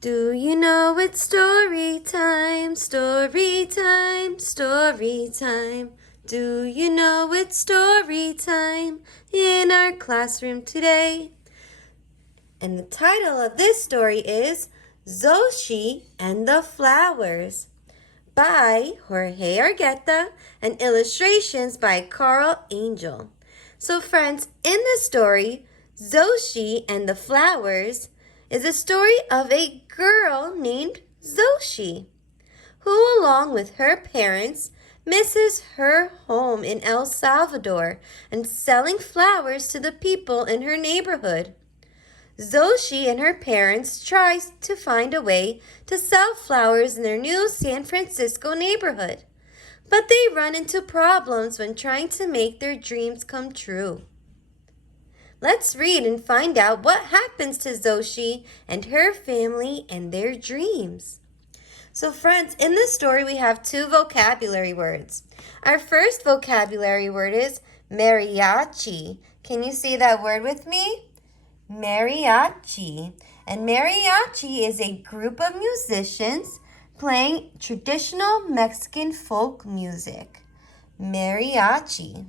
Do you know it's story time, story time, story time? Do you know it's story time in our classroom today? And the title of this story is Xochitl and the Flowers by Jorge Argueta and illustrations by Carl Angel. So friends, in the story, Xochitl and the Flowers is a story of a girl named Xochitl, who along with her parents misses her home in El Salvador and selling flowers to the people in her neighborhood. Xochitl and her parents try to find a way to sell flowers in their new San Francisco neighborhood, but they run into problems when trying to make their dreams come true. Let's read and find out what happens to Xochitl and her family and their dreams. So friends, in this story we have two vocabulary words. Our first vocabulary word is mariachi. Can you say that word with me? Mariachi. And mariachi is a group of musicians playing traditional Mexican folk music. Mariachi.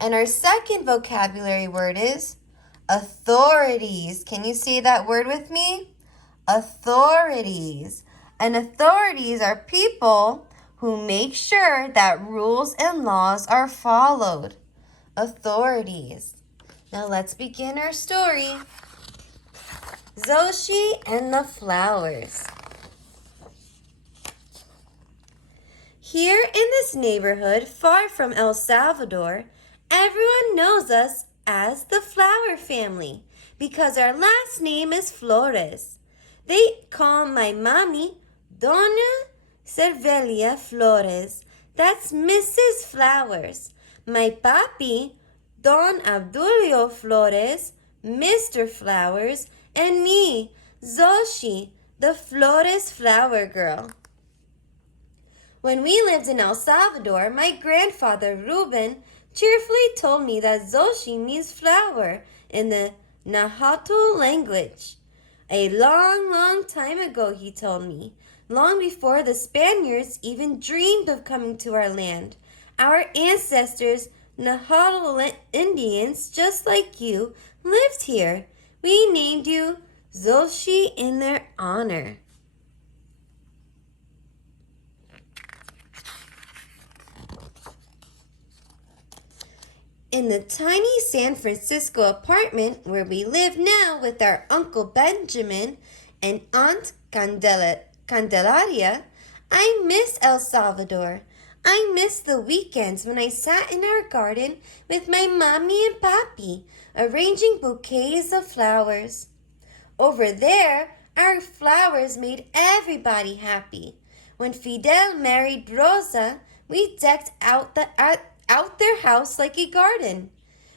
And our second vocabulary word is authorities. Can you say that word with me? Authorities. And authorities are people who make sure that rules and laws are followed. Authorities. Now let's begin our story. Xochitl and the Flowers. Here in this neighborhood far from El Salvador, everyone knows us as the Flower family because our last name is Flores. They call my mommy Dona Cervelia Flores. That's Mrs. Flowers. My papi Don Abdulio Flores, Mr. Flowers, and me, Xochitl, the Flores flower girl. When we lived in El Salvador, my grandfather Ruben cheerfully told me that Xochitl means flower in the Nahuatl language. A long time ago, he told me, long before the Spaniards even dreamed of coming to our land, our ancestors Nahuatl Indians, just like you, lived here. We named you Xochitl in their honor. In the tiny San Francisco apartment where we live now with our Uncle Benjamin and Aunt Candelaria, I miss El Salvador. I miss the weekends when I sat in our garden with my mommy and papi, arranging bouquets of flowers. Over there, our flowers made everybody happy. When Fidel married Rosa, we decked out their house like a garden.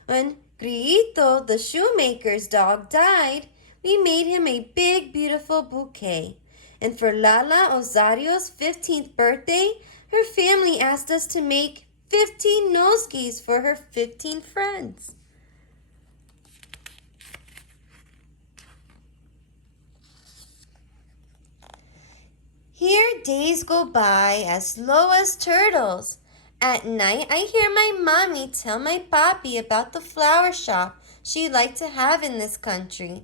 When Grito, the shoemaker's dog, died, we made him a big, beautiful bouquet. And for Lala Osario's 15th birthday, her family asked us to make 15 nosegays for her 15 friends. Here days go by as slow as turtles. At night, I hear my mommy tell my papi about the flower shop she'd like to have in this country.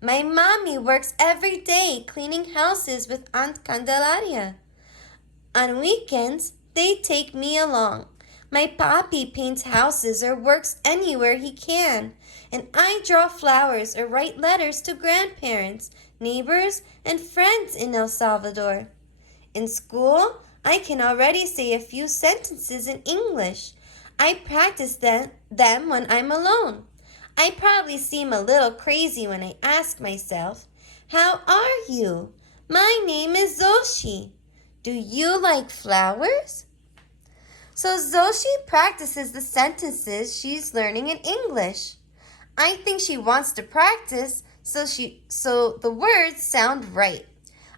My mommy works every day cleaning houses with Aunt Candelaria. On weekends, they take me along. My papi paints houses or works anywhere he can, and I draw flowers or write letters to grandparents, neighbors, and friends in El Salvador. In school, I can already say a few sentences in English. I practice them when I'm alone. I probably seem a little crazy when I ask myself, "How are you? My name is Xochitl. Do you like flowers?" So Xochitl practices the sentences she's learning in English. I think she wants to practice so the words sound right.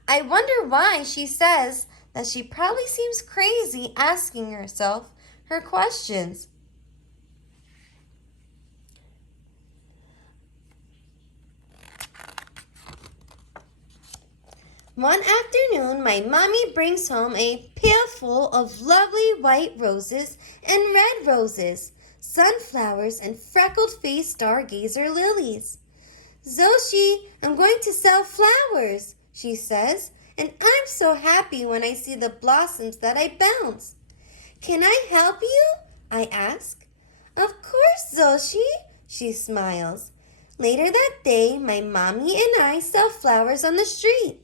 I wonder why she says that she probably seems crazy asking herself her questions. One afternoon, my mommy brings home a pail full of lovely white roses and red roses, sunflowers, and freckled-faced stargazer lilies. Zoshi, I'm going to sell flowers, she says, and I'm so happy when I see the blossoms that I bounce. Can I help you? I ask. Of course, Zoshi, she smiles. Later that day, my mommy and I sell flowers on the street.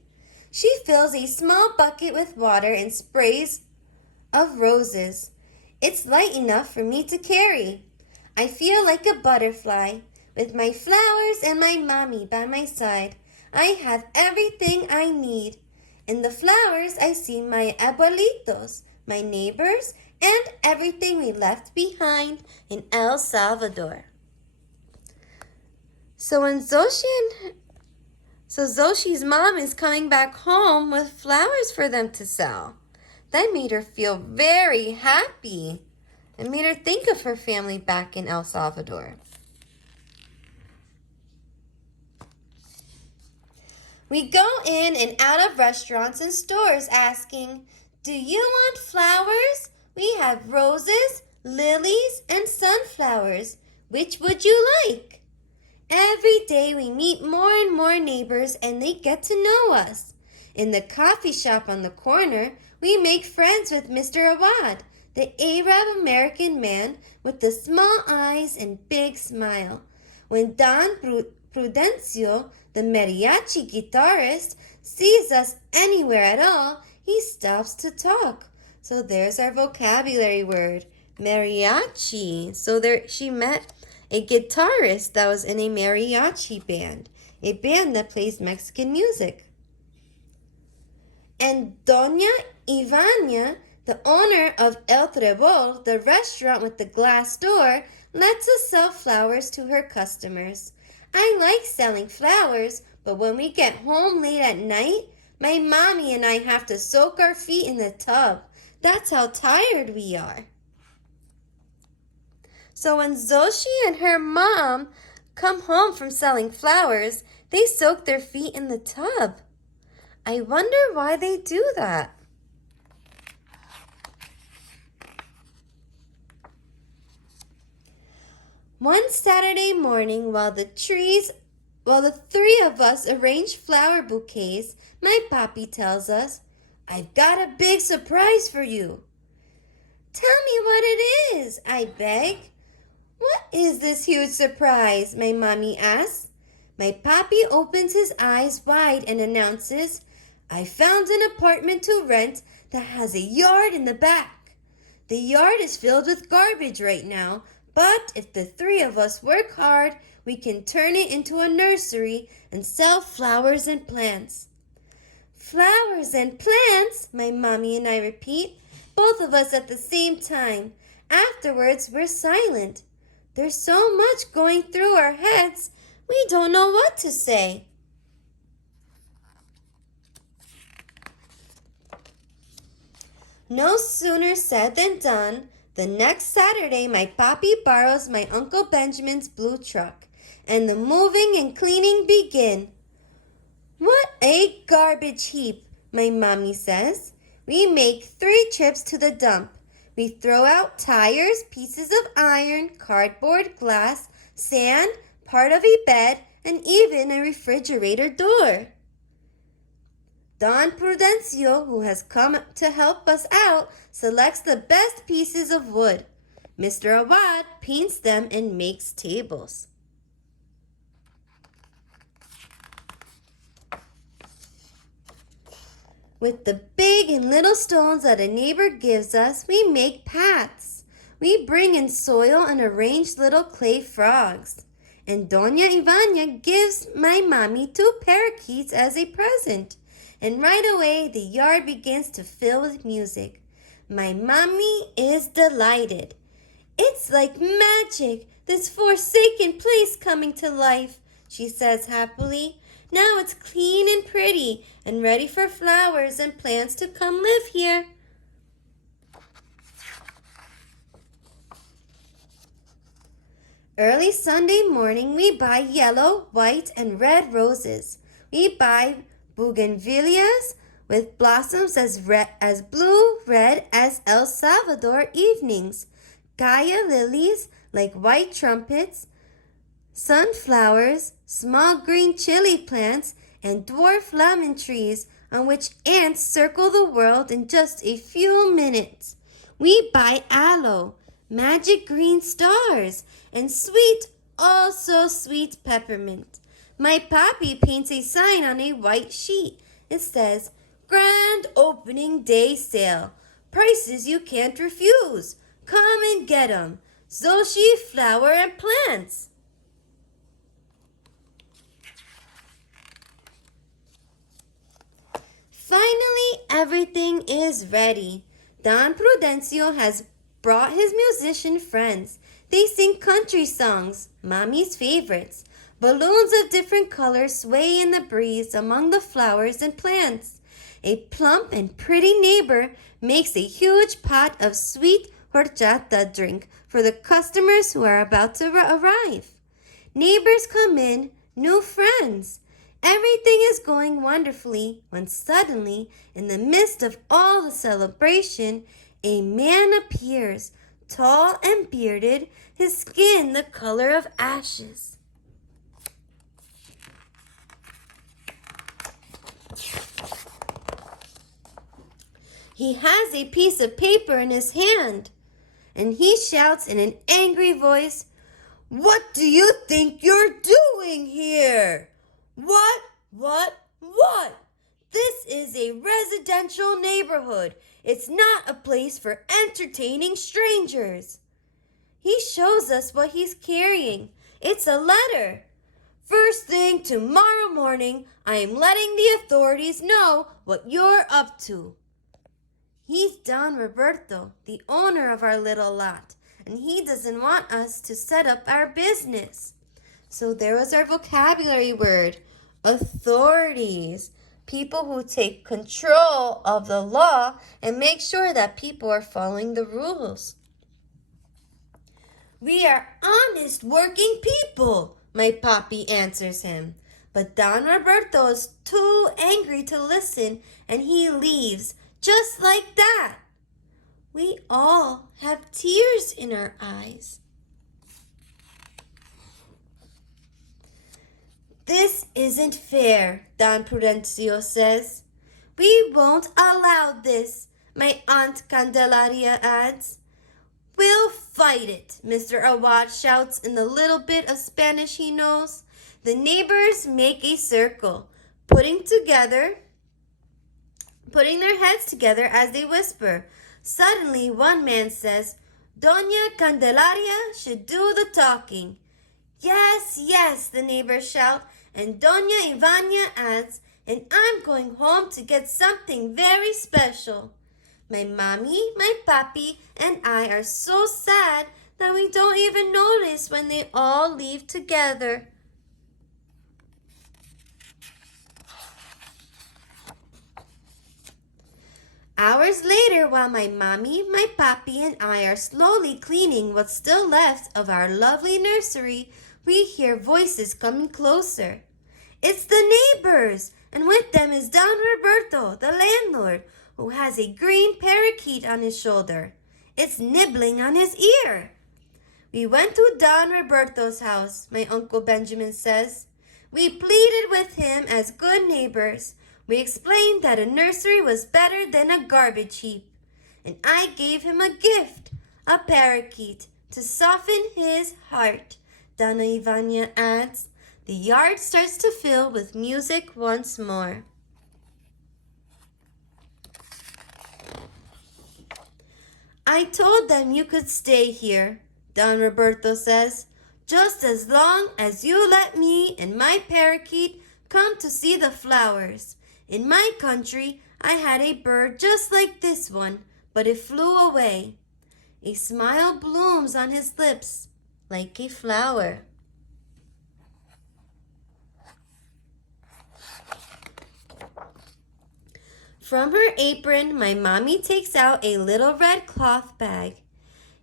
She fills a small bucket with water and sprays of roses. It's light enough for me to carry. I feel like a butterfly. With my flowers and my mommy by my side, I have everything I need. In the flowers, I see my abuelitos, my neighbors, and everything we left behind in El Salvador. So Zoshi's mom is coming back home with flowers for them to sell. That made her feel very happy and made her think of her family back in El Salvador. We go in and out of restaurants and stores asking, "Do you want flowers? We have roses, lilies, and sunflowers. Which would you like?" Every day we meet more and more neighbors and they get to know us. In the coffee shop on the corner, we make friends with Mr. Awad, the Arab American man with the small eyes and big smile. When Don Prudencio, the mariachi guitarist, sees us anywhere at all, he stops to talk. So there's our vocabulary word, mariachi. So she met a guitarist that was in a mariachi band, a band that plays Mexican music. And Doña Ivania, the owner of El Trebol, the restaurant with the glass door, lets us sell flowers to her customers. I like selling flowers, but when we get home late at night, my mommy and I have to soak our feet in the tub. That's how tired we are. So when Zoshi and her mom come home from selling flowers, they soak their feet in the tub. I wonder why they do that. One Saturday morning, while the three of us arrange flower bouquets, my papi tells us, "I've got a big surprise for you." "Tell me what it is," I beg. "What is this huge surprise?" my mommy asks. My papi opens his eyes wide and announces, "I found an apartment to rent that has a yard in the back. The yard is filled with garbage right now, but if the three of us work hard, we can turn it into a nursery and sell flowers and plants." "Flowers and plants," my mommy and I repeat, both of us at the same time. Afterwards, we're silent. There's so much going through our heads, we don't know what to say. No sooner said than done. The next Saturday, my papi borrows my Uncle Benjamin's blue truck, and the moving and cleaning begin. "What a garbage heap," my mommy says. We make 3 trips to the dump. We throw out tires, pieces of iron, cardboard, glass, sand, part of a bed, and even a refrigerator door. Don Prudencio, who has come to help us out, selects the best pieces of wood. Mr. Awad paints them and makes tables. With the big and little stones that a neighbor gives us, we make paths. We bring in soil and arrange little clay frogs. And Doña Ivania gives my mommy 2 parakeets as a present. And right away, the yard begins to fill with music. My mommy is delighted. "It's like magic, this forsaken place coming to life," she says happily. "Now it's clean and pretty and ready for flowers and plants to come live here." Early Sunday morning, we buy yellow, white, and red roses. We buy bougainvilleas with blossoms as blue-red as El Salvador evenings, Gaia lilies like white trumpets, sunflowers, small green chili plants, and dwarf lemon trees on which ants circle the world in just a few minutes. We buy aloe, magic green stars, and sweet, oh so sweet peppermint. My papi paints a sign on a white sheet. It says, Grand Opening Day Sale. Prices you can't refuse. Come and get 'em. Xochitl flower and plants. Finally, everything is ready. Don Prudencio has brought his musician friends. They sing country songs, Mommy's favorites. Balloons of different colors sway in the breeze among the flowers and plants. A plump and pretty neighbor makes a huge pot of sweet horchata drink for the customers who are about to arrive. Neighbors come in, new friends. Everything is going wonderfully when suddenly, in the midst of all the celebration, a man appears, tall and bearded, his skin the color of ashes. He has a piece of paper in his hand, and he shouts in an angry voice, "What do you think you're doing here? What? This is a residential neighborhood. It's not a place for entertaining strangers." He shows us what he's carrying. It's a letter. "First thing tomorrow morning, I am letting the authorities know what you're up to." He's Don Roberto, the owner of our little lot, and he doesn't want us to set up our business. So there was our vocabulary word, authorities. People who take control of the law and make sure that people are following the rules. "We are honest working people," my papi answers him. But Don Roberto is too angry to listen and he leaves just like that. We all have tears in our eyes. "This isn't fair," Don Prudencio says. "We won't allow this," my Aunt Candelaria adds. "We'll fight it," Mr. Awad shouts in the little bit of Spanish he knows. The neighbors make a circle, putting their heads together as they whisper. Suddenly, one man says, "Doña Candelaria should do the talking." Yes, the neighbors shout, and Doña Ivania adds, "And I'm going home to get something very special." My mommy, my papi, and I are so sad that we don't even notice when they all leave together. Hours later, while my mommy, my papi, and I are slowly cleaning what's still left of our lovely nursery, we hear voices coming closer. It's the neighbors, and with them is Don Roberto, the landlord, who has a green parakeet on his shoulder. It's nibbling on his ear. "We went to Don Roberto's house," my Uncle Benjamin says. "We pleaded with him as good neighbors. We explained that a nursery was better than a garbage heap. And I gave him a gift, a parakeet, to soften his heart," Donna Ivania adds. The yard starts to fill with music once more. "I told them you could stay here," Don Roberto says, "just as long as you let me and my parakeet come to see the flowers. In my country, I had a bird just like this one, but it flew away." A smile blooms on his lips like a flower. From her apron, my mommy takes out a little red cloth bag.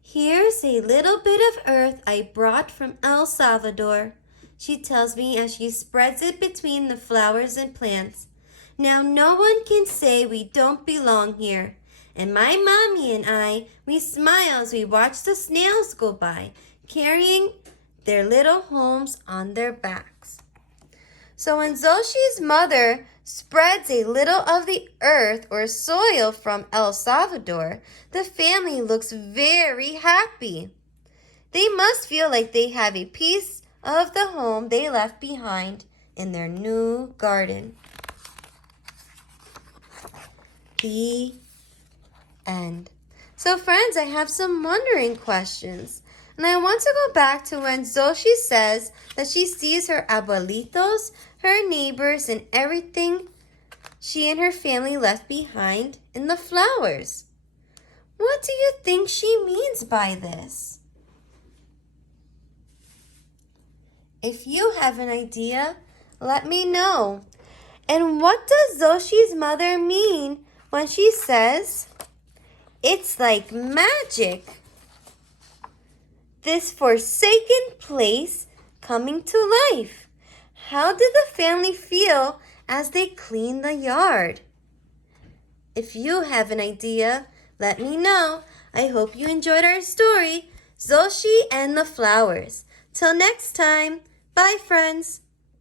"Here's a little bit of earth I brought from El Salvador," she tells me as she spreads it between the flowers and plants. Now no one can say we don't belong here. And my mommy and I, we smile as we watch the snails go by, carrying their little homes on their backs. So when Xochitl's mother spreads a little of the earth or soil from El Salvador, the family looks very happy. They must feel like they have a piece of the home they left behind in their new garden. The end. So friends, I have some wondering questions. And I want to go back to when Xochitl says that she sees her abuelitos, her neighbors, and everything she and her family left behind in the flowers. What do you think she means by this? If you have an idea, let me know. And what does Xochitl's mother mean when she says, "It's like magic"? This forsaken place coming to life. How did the family feel as they cleaned the yard? If you have an idea, let me know. I hope you enjoyed our story, Xochitl and the Flowers. Till next time, bye friends.